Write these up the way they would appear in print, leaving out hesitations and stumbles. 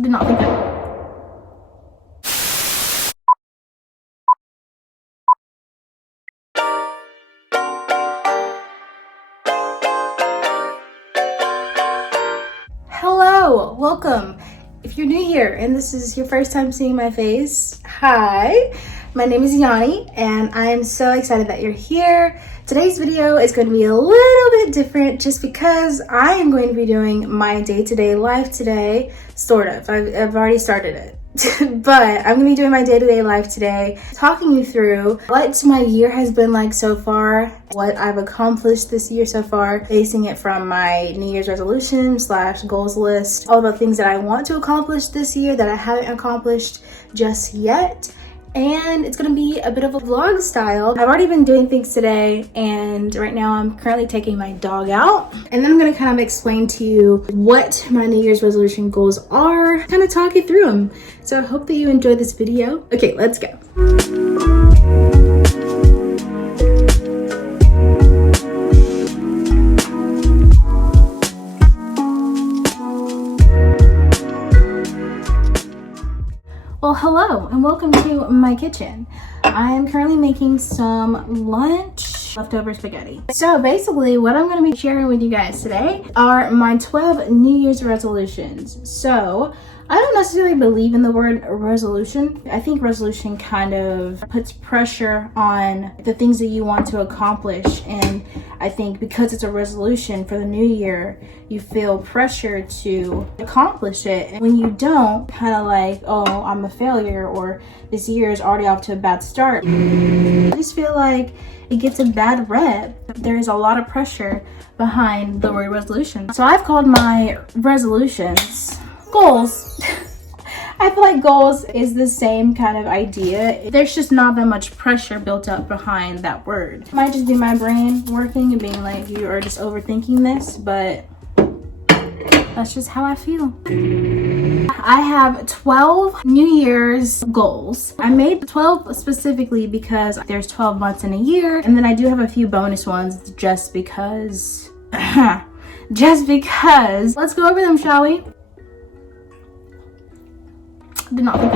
Did not think that. Hello, welcome. If you're new here and this is your first time seeing my face, hi, my name is Yani and I am so excited that you're here. Today's video is going to be a little bit different just because I am going to be doing my day-to-day life today, sort of. I've already started it. But I'm gonna be doing my day-to-day life today, talking you through what my year has been like so far, what I've accomplished this year so far, basing it from my New Year's resolution / goals list, all the things that I want to accomplish this year that I haven't accomplished just yet. And it's gonna be a bit of a vlog style. I've already been doing things today, and right now I'm currently taking my dog out. And then I'm gonna kind of explain to you what my New Year's resolution goals are, kind of talk you through them. So I hope that you enjoy this video. Okay, let's go. Well, hello and welcome to my kitchen. I am currently making some lunch, leftover spaghetti. So basically what I'm going to be sharing with you guys today are my 12 New Year's resolutions. So I don't necessarily believe in the word resolution. I think resolution kind of puts pressure on the things that you want to accomplish. And I think because it's a resolution for the new year, you feel pressure to accomplish it. And when you don't, kind of like, oh, I'm a failure, or this year is already off to a bad start. I just feel like it gets a bad rep. There is a lot of pressure behind the word resolution. So I've called my resolutions goals. I feel like goals is the same kind of idea. There's just not that much pressure built up behind that word. It might just be my brain working and being like, you are just overthinking this, but that's just how I feel. I have 12 New Year's goals. I made 12 specifically because there's 12 months in a year, and then I do have a few bonus ones just because. Just because. Let's go over them, shall we? Did not think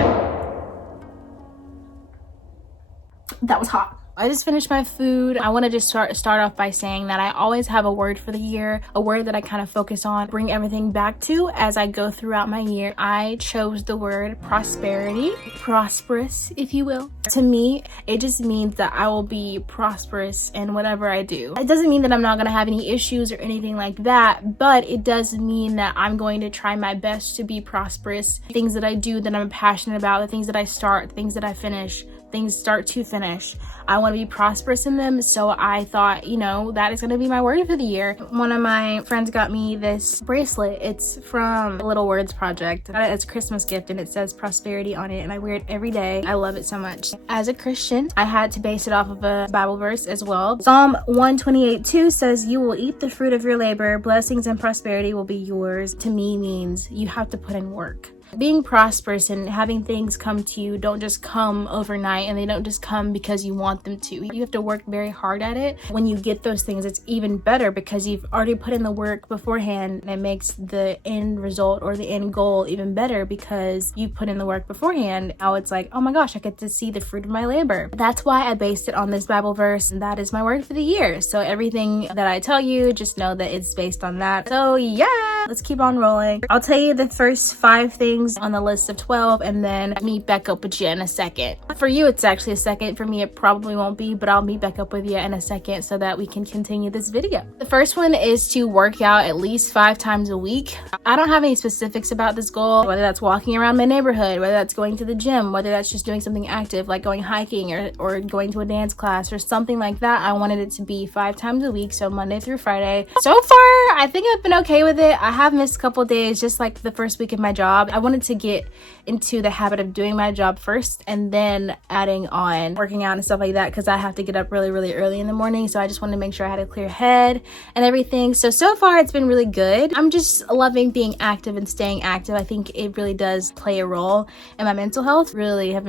that was hot. I just finished my food. I want to just start off by saying that I always have a word for the year, a word that I kind of focus on, bring everything back to as I go throughout my year. I chose the word prosperity, prosperous, if you will. To me, it just means that I will be prosperous in whatever I do. It doesn't mean that I'm not going to have any issues or anything like that, but it does mean that I'm going to try my best to be prosperous. Things that I do that I'm passionate about, the things that I start, the things that I finish, things start to finish, I want to be prosperous in them. So I thought, you know, that is going to be my word for the year. One of my friends got me this bracelet. It's from Little Words Project. I got it as a Christmas gift and it says prosperity on it, and I wear it every day. I love it so much. As a Christian, I had to base it off of a Bible verse as well. Psalm 128:2 says, "You will eat the fruit of your labor. Blessings and prosperity will be yours." To me means you have to put in work. Being prosperous and having things come to you don't just come overnight, and they don't just come because you want them to. You have to work very hard at it. When you get those things, it's even better because you've already put in the work beforehand, and it makes the end result or the end goal even better because you put in the work beforehand. Now it's like, oh my gosh, I get to see the fruit of my labor. That's why I based it on this Bible verse, and that is my word for the year. So everything that I tell you, just know that it's based on that. So yeah, let's keep on rolling. I'll tell you the first 5 things on the list of 12, and then meet back up with you in a second. For you, it's actually a second. For me, it probably won't be, but I'll meet back up with you in a second so that we can continue this video. The first one is to work out at least 5 times a week. I don't have any specifics about this goal, whether that's walking around my neighborhood, whether that's going to the gym, whether that's just doing something active like going hiking or going to a dance class or something like that. I wanted it to be 5 times a week, so Monday through Friday. So far, I think I've been okay with it. I have missed a couple days, just like the first week of my job. I wanted to get into the habit of doing my job first and then adding on working out and stuff like that, because I have to get up really early in the morning. So I just wanted to make sure I had a clear head and everything. So far it's been really good. I'm just loving being active and staying active. I think it really does play a role in my mental health. Really have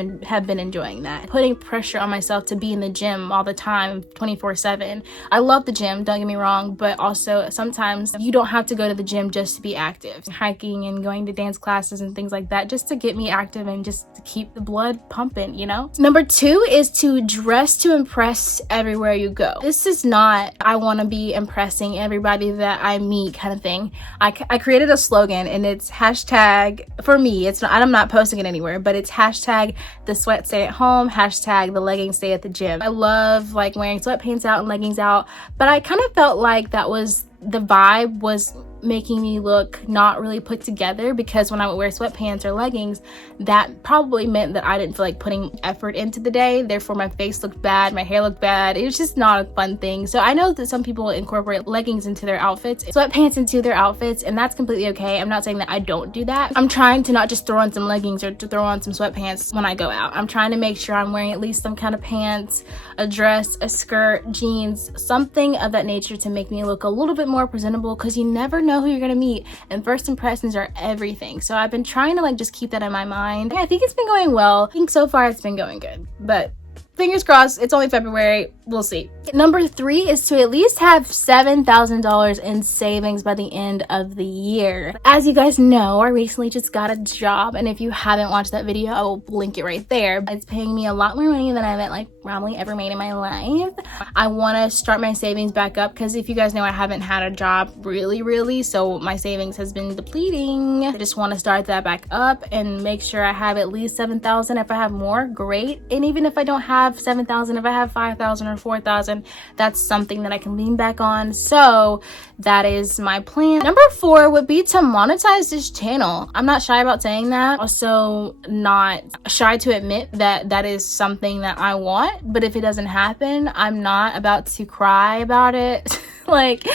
been enjoying that. Putting pressure on myself to be in the gym all the time, 24/7. I love the gym, don't get me wrong, but also sometimes you don't have to go to the gym just to be active. Hiking and going to dance classes and and things like that, just to get me active and just to keep the blood pumping, you know? Number 2 is to dress to impress everywhere you go. This is not I want to be impressing everybody that I meet kind of thing. I created a slogan, and it's hashtag, for me, it's not, I'm not posting it anywhere, but it's hashtag the sweat stay at home, hashtag the leggings stay at the gym. I love like wearing sweatpants out and leggings out, but I kind of felt like that was the vibe was making me look not really put together, because when I would wear sweatpants or leggings, that probably meant that I didn't feel like putting effort into the day. Therefore, my face looked bad, my hair looked bad. It was just not a fun thing. So I know that some people incorporate leggings into their outfits, sweatpants into their outfits, and that's completely okay. I'm not saying that I don't do that. I'm trying to not just throw on some leggings or to throw on some sweatpants when I go out. I'm trying to make sure I'm wearing at least some kind of pants, a dress, a skirt, jeans, something of that nature to make me look a little bit more presentable, because you never know who you're gonna meet, and first impressions are everything. So I've been trying to like just keep that in my mind. I think it's been going well. I think so far it's been going good, but fingers crossed. It's only February, we'll see. Number 3 is to at least have $7,000 in savings by the end of the year. As you guys know, I recently just got a job, and if you haven't watched that video, I will link it right there. It's paying me a lot more money than I've like probably ever made in my life. I want to start my savings back up, because if you guys know, I haven't had a job really, so my savings has been depleting. I just want to start that back up and make sure I have at least $7,000. If I have more, great. And even if I don't have $7,000, if I have $5,000 or $4,000, that's something that I can lean back on. So that is my plan. Number 4 would be to monetize this channel. I'm not shy about saying that. Also not shy to admit that that is something that I want, but if it doesn't happen, I'm not about to cry about it. Like,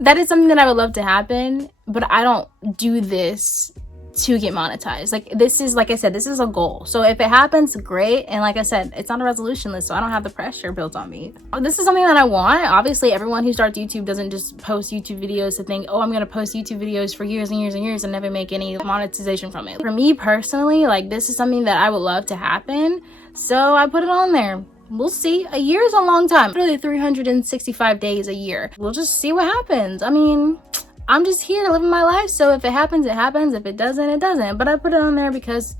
that is something that I would love to happen, but I don't do this to get monetized. Like, this is, like I said, this is a goal. So if it happens, great. And like I said, it's on a resolution list, so I don't have the pressure built on me. This is something that I want. Obviously, everyone who starts YouTube doesn't just post YouTube videos to think, oh, I'm gonna post YouTube videos for years and years and years and never make any monetization from it. For me personally, like, this is something that I would love to happen, so I put it on there. We'll see. A year is a long time. Literally 365 days a year. We'll just see what happens. I mean, I'm just here living my life, so if it happens, it happens. If it doesn't, it doesn't. But I put it on there because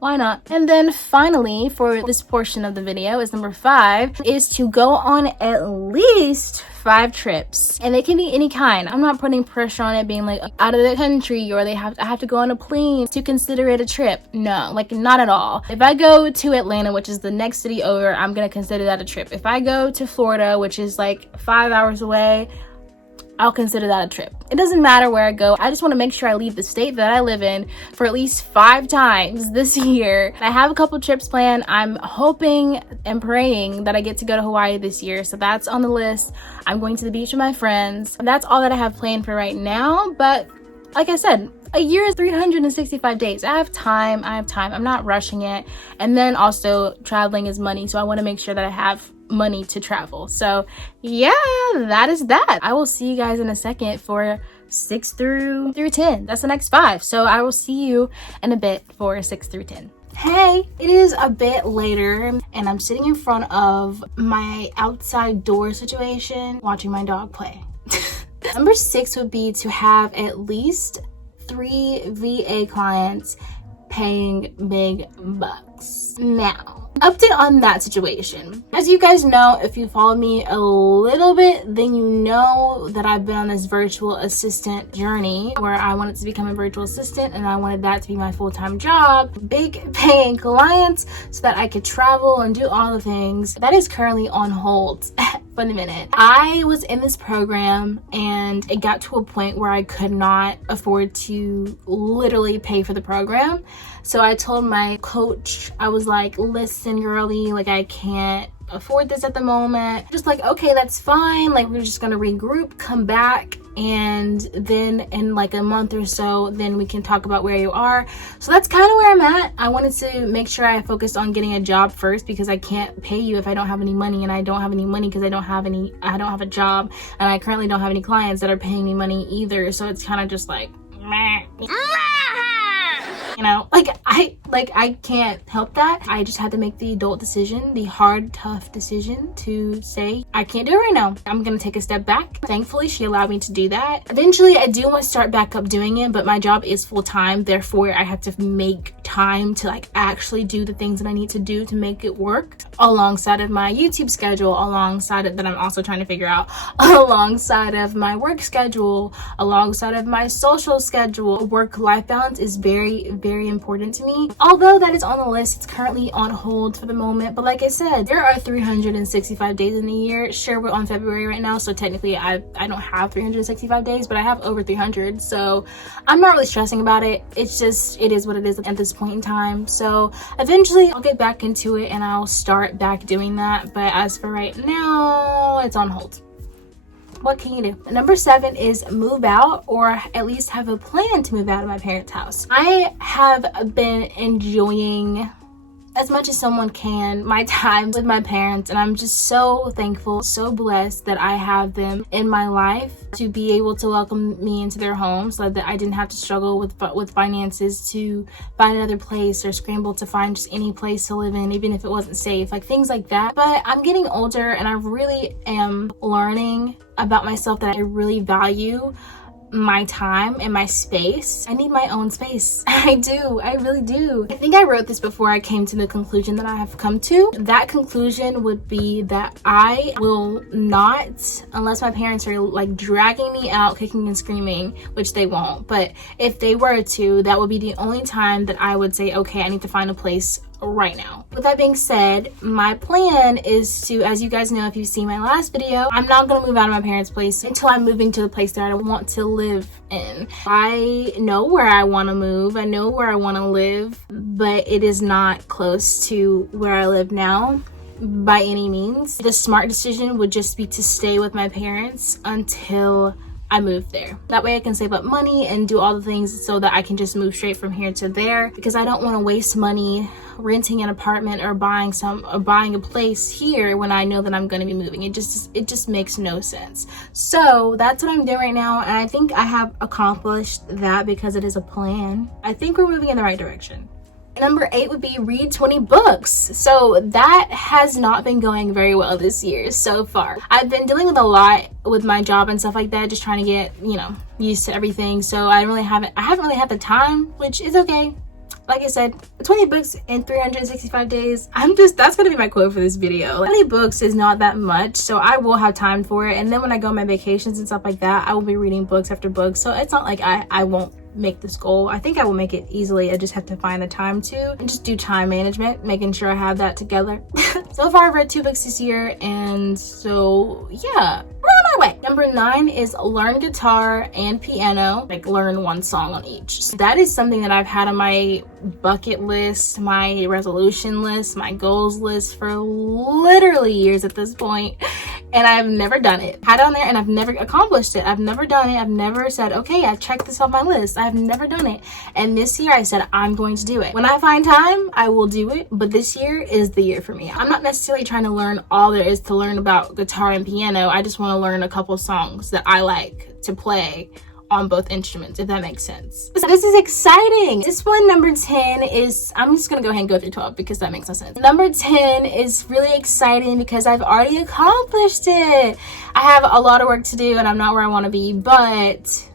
why not? And then finally, for this portion of the video, is number 5, is to go on at least 5 trips. And they can be any kind. I'm not putting pressure on it being like out of the country, or I have to go on a plane to consider it a trip. No, like, not at all. If I go to Atlanta, which is the next city over, I'm gonna consider that a trip. If I go to Florida, which is like 5 hours away, I'll consider that a trip. It doesn't matter where I go. I just want to make sure I leave the state that I live in for at least 5 times this year. I have a couple trips planned. I'm hoping and praying that I get to go to Hawaii this year, so that's on the list. I'm going to the beach with my friends. That's all that I have planned for right now, but like I said, a year is 365 days. I have time. I'm not rushing it. And then also, traveling is money, so I want to make sure that I have money to travel. So yeah, that is that. I will see you guys in a second for 6 through 10. That's the next 5. So I will see you in a bit for 6 through 10. Hey, it is a bit later and I'm sitting in front of my outside door situation watching my dog play. Number 6 would be to have at least 3 VA clients paying big bucks. Now, update on that situation. As you guys know, if you follow me a little bit, then you know that I've been on this virtual assistant journey where I wanted to become a virtual assistant and I wanted that to be my full-time job. Big paying clients so that I could travel and do all the things. That is currently on hold for the minute. I was in this program and it got to a point where I could not afford to literally pay for the program. So I told my coach, I was like, listen, girlie, like, I can't afford this at the moment. Just like, okay, that's fine. Like, we're just gonna regroup, come back, and then in like a month or so, then we can talk about where you are. So that's kind of where I'm at. I wanted to make sure I focused on getting a job first, because I can't pay you if I don't have any money, and I don't have any money because I don't have a job, and I currently don't have any clients that are paying me money either. So it's kind of just like, meh. You know, I can't help that. I just had to make the adult decision, the hard, tough decision to say, I can't do it right now. I'm gonna take a step back. Thankfully, she allowed me to do that. Eventually, I do want to start back up doing it, but my job is full-time. Therefore, I have to make time to like actually do the things that I need to do to make it work alongside of my YouTube schedule, alongside of that I'm also trying to figure out, alongside of my work schedule, alongside of my social schedule. Work-life balance is very, very important to me. Although that is on the list, it's currently on hold for the moment. But like I said, there are 365 days in the year. Sure, we're on February right now, so technically I don't have 365 days, but I have over 300. So I'm not really stressing about it. It's just, it is what it is at this point in time. So eventually I'll get back into it and I'll start back doing that. But as for right now, it's on hold. What can you do? Number 7 is move out, or at least have a plan to move out of my parents' house. I have been enjoying, as much as someone can, my time with my parents, and I'm just so thankful, so blessed that I have them in my life to be able to welcome me into their home, so that I didn't have to struggle with finances to find another place or scramble to find just any place to live in, even if it wasn't safe, like things like that. But I'm getting older and I really am learning about myself that I really value my time and my space. I need my own space. I do. I really do. I think I wrote this before I came to the conclusion that I have come to. That conclusion would be that I will not, unless my parents are like dragging me out, kicking and screaming, which they won't. But if they were to, that would be the only time that I would say, okay, I need to find a place right now. With that being said, my plan is to, as you guys know if you've seen my last video, I'm not gonna move out of my parents' place until I'm moving to the place that I want to live in. I know where I want to move, I know where I want to live, but it is not close to where I live now by any means. The smart decision would just be to stay with my parents until I move there. That way I can save up money and do all the things so that I can just move straight from here to there, because I don't want to waste money renting an apartment or buying a place here when I know that I'm going to be moving. It just makes no sense. So that's what I'm doing right now, and I think I have accomplished that because it is a plan. I think we're moving in the right direction. Number 8 would be read 20 books. So that has not been going very well this year so far. I've been dealing with a lot with my job and stuff like that, just trying to get, you know, used to everything. So I haven't really had the time, which is okay. Like I said, 20 books in 365 days. That's gonna be my quote for this video. 20 books is not that much, so I will have time for it. And then when I go on my vacations and stuff like that, I will be reading books after books. So it's not like I won't make this goal. I think I will make it easily. I just have to find the time to, and just do time management, making sure I have that together. So far I've read 2 books this year, and so yeah, we're on our way. Number 9 is learn guitar and piano, like learn one song on each. So that is something that I've had on my bucket list, my resolution list, my goals list for literally years at this point, and I've never done it. Had it on there and I've never accomplished it. I've never done it. I've never said, okay, I checked this off my list. I've never done it. And this year I said, I'm going to do it. When I find time, I will do it. But this year is the year for me. I'm not necessarily trying to learn all there is to learn about guitar and piano. I just want to learn a couple songs that I like to play on both instruments, if that makes sense. So this is exciting. This one, number 10, is, I'm just gonna go ahead and go through 12 because that makes no sense. Number 10 is really exciting because I've already accomplished it. I have a lot of work to do and I'm not where I want to be, but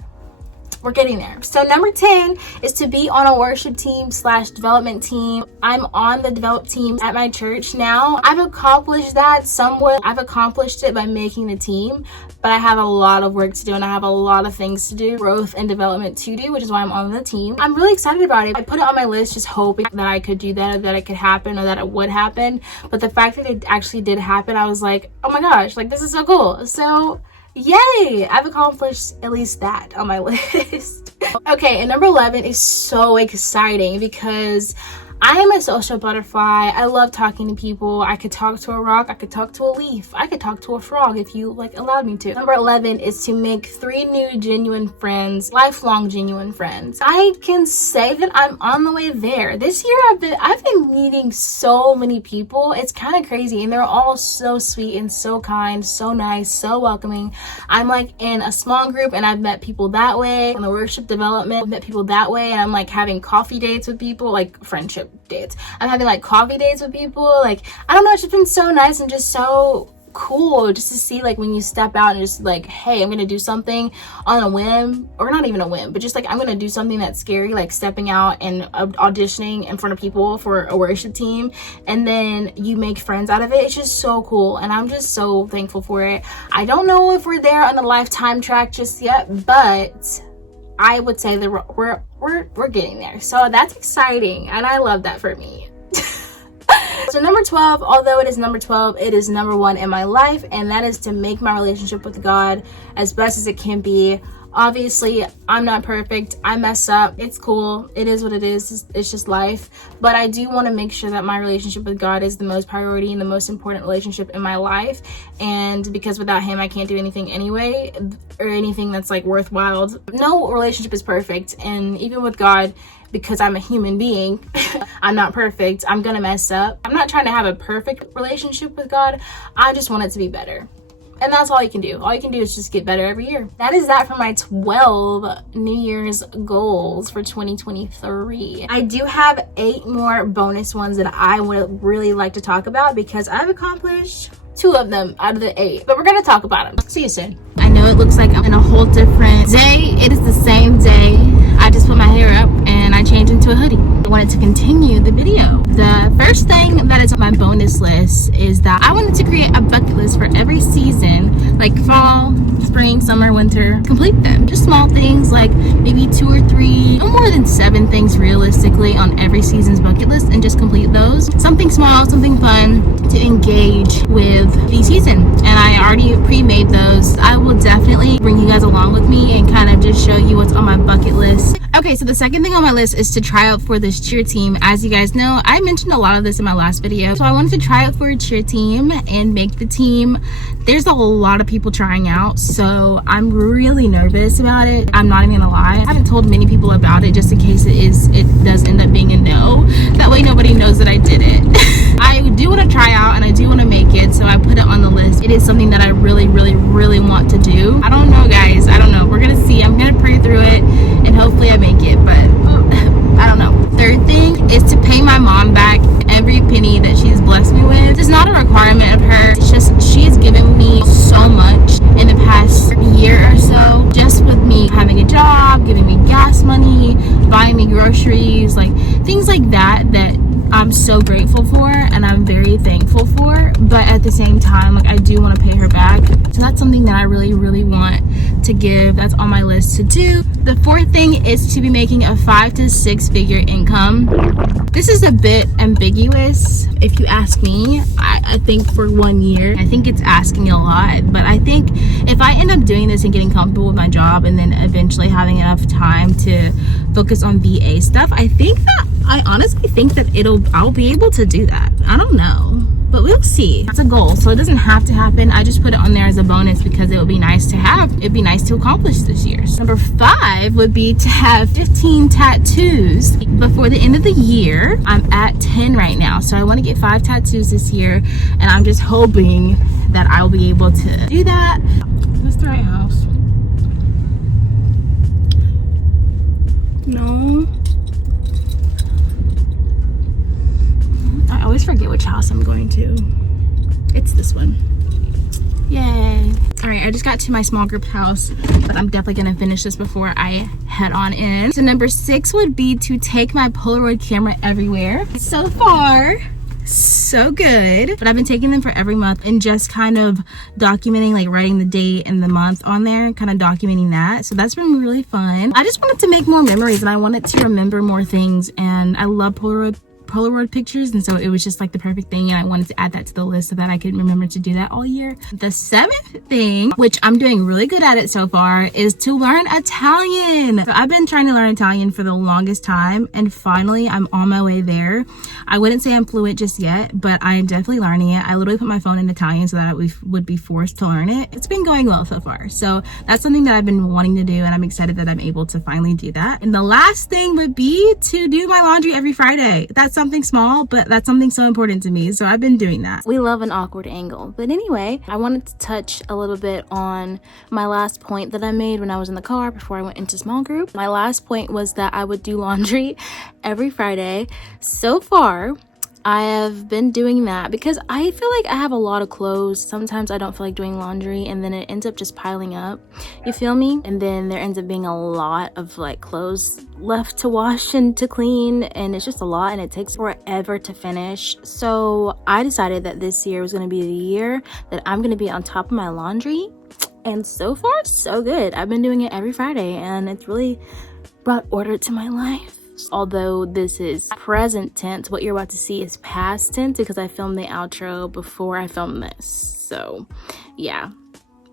we're getting there. So number 10 is to be on a worship team / development team. I'm on the develop team at my church now. I've accomplished that somewhat. I've accomplished it by making the team, but I have a lot of work to do and I have a lot of things to do, growth and development to do, which is why I'm on the team. I'm really excited about it. I put it on my list just hoping that I could do that, or that it could happen, or that it would happen. But the fact that it actually did happen, I was like, oh my gosh, like this is so cool. So yay, I've accomplished at least that on my list. Okay, and number 11 is so exciting because I am a social butterfly. I love talking to people. I could talk to a rock, I could talk to a leaf, I could talk to a frog if you like allowed me to. Number 11 is to make 3 new genuine friends, lifelong genuine friends. I can say that I'm on the way there. This year I've been meeting so many people. It's kind of crazy, and they're all so sweet and so kind, so nice, so welcoming. I'm like in a small group and I've met people that way. In the worship development, I've met people that way, and I'm like having coffee dates with people, like friendship dates. I'm having like coffee dates with people. Like, I don't know, it's just been so nice and just so cool just to see, like, when you step out and just like, hey, I'm gonna do something on a whim, or not even a whim, but just like, I'm gonna do something that's scary, like stepping out and auditioning in front of people for a worship team, and then you make friends out of it. It's just so cool, and I'm just so thankful for it. I don't know if we're there on the lifetime track just yet, but I would say that we're getting there. So that's exciting, and I love that for me. So number 12, although it is number 12, it is number 1 in my life, and that is to make my relationship with God as best as it can be. Obviously, I'm not perfect. I mess up. It's cool. It is what it is. It's just life. But I do want to make sure that my relationship with God is the most priority and the most important relationship in my life. And because without him, I can't do anything anyway, or anything that's like worthwhile. No relationship is perfect. And even with God, because I'm a human being, I'm not perfect. I'm gonna mess up. I'm not trying to have a perfect relationship with God. I just want it to be better. And that's all you can do. All you can do is just get better every year. That is that for my 12 New Year's goals for 2023. I do have 8 more bonus ones that I would really like to talk about, because I've accomplished 2 of them out of the 8. But we're gonna talk about them. See you soon. I know it looks like I'm in a whole different day. It is the same day. I just put my hair up and I changed into a hoodie. I wanted to continue the video. The first thing that is on my bonus list is that I wanted to create a bucket list for every season, like fall, spring, summer, winter. Complete them. Just small things, like maybe 2 or 3, no more than 7 things realistically on every season's bucket list, and just complete those. Something small, something fun to engage with the season. And I already pre-made those. I will definitely bring you guys along with me and kind of just show you what's on my bucket list. Okay, so the second thing on my list is to try out for this cheer team. As you guys know, I mentioned a lot of this in my last video. So I wanted to try out for a cheer team and make the team. There's a lot of people trying out, so I'm really nervous about it. I'm not even gonna lie. I haven't told many people about it just in case it does end up being a no. That way nobody knows that I did it. I do want to try out and I do want to make it, so I put it on the list. It is something that I really want to do. I don't know, guys. I don't know. We're gonna see. I'm gonna pray through it and hopefully I make it, but I don't know. Third thing is to pay my mom back every penny that she's blessed me with. It's not a requirement of her. It's just she's given me so much in the past year or so, just with me having a job, giving me gas money, buying me groceries, like things like that I'm so grateful for and I'm very thankful for. But at the same time, like, I do want to pay her back. So that's something that I really want to give. That's on my list to do. The fourth thing is to be making a 5 to 6 figure income. This is a bit ambiguous if you ask me. I think for 1 year, I think it's asking a lot, but I think if I end up doing this and getting comfortable with my job and then eventually having enough time to focus on VA stuff, I honestly think that I'll be able to do that. I don't know, but we'll see. That's a goal, so it doesn't have to happen. I just put it on there as a bonus because it would be nice to have. It'd be nice to accomplish this year. So number 5 would be to have 15 tattoos before the end of the year. I'm at 10 right now, so I want to get 5 tattoos this year, and I'm just hoping that I'll be able to do that. That's the right house. No. I always forget which house I'm going to. It's this one. Yay. All right, I just got to my small group house, but I'm definitely gonna finish this before I head on in. So number 6 would be to take my Polaroid camera everywhere. So far, so good. But I've been taking them for every month and just kind of documenting, like writing the date and the month on there, kind of documenting that. So that's been really fun. I just wanted to make more memories and I wanted to remember more things, and I love Polaroid Polaroid pictures, and so it was just like the perfect thing, and I wanted to add that to the list so that I could remember to do that all year. The seventh thing, which I'm doing really good at it so far, is to learn Italian. So I've been trying to learn Italian for the longest time, and finally I'm on my way there. I wouldn't say I'm fluent just yet, but I am definitely learning it. I literally put my phone in Italian so that I would be forced to learn it. It's been going well so far. So that's something that I've been wanting to do, and I'm excited that I'm able to finally do that. And the last thing would be to do my laundry every Friday. That's something small, but that's something so important to me. So I've been doing that. We love an awkward angle. But anyway, I wanted to touch a little bit on my last point that I made when I was in the car before I went into small group. My last point was that I would do laundry every Friday. So far, I have been doing that because I feel like I have a lot of clothes. Sometimes I don't feel like doing laundry, and then it ends up just piling up, you feel me? And then there ends up being a lot of like clothes left to wash and to clean, and it's just a lot, and it takes forever to finish. So I decided that this year was going to be the year that I'm going to be on top of my laundry, and so far so good. I've been doing it every Friday, and it's really brought order to my life. Although this is present tense, what you're about to see is past tense because I filmed the outro before I filmed this. So yeah,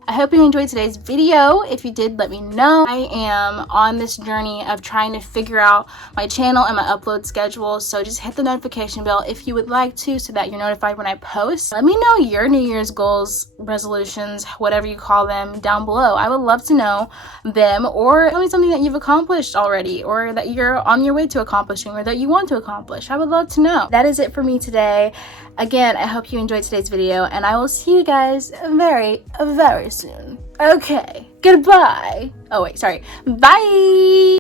I hope you enjoyed today's video. If you did, let me know. I am on this journey of trying to figure out my channel and my upload schedule, so just hit the notification bell if you would like to, so that you're notified when I post. Let me know your New Year's goals, resolutions, whatever you call them, down below. I would love to know them, or tell me something that you've accomplished already, or that you're on your way to accomplishing, or that you want to accomplish. I would love to know. That is it for me today. Again, I hope you enjoyed today's video, and I will see you guys very, very soon. Okay, goodbye. Oh wait, sorry. Bye.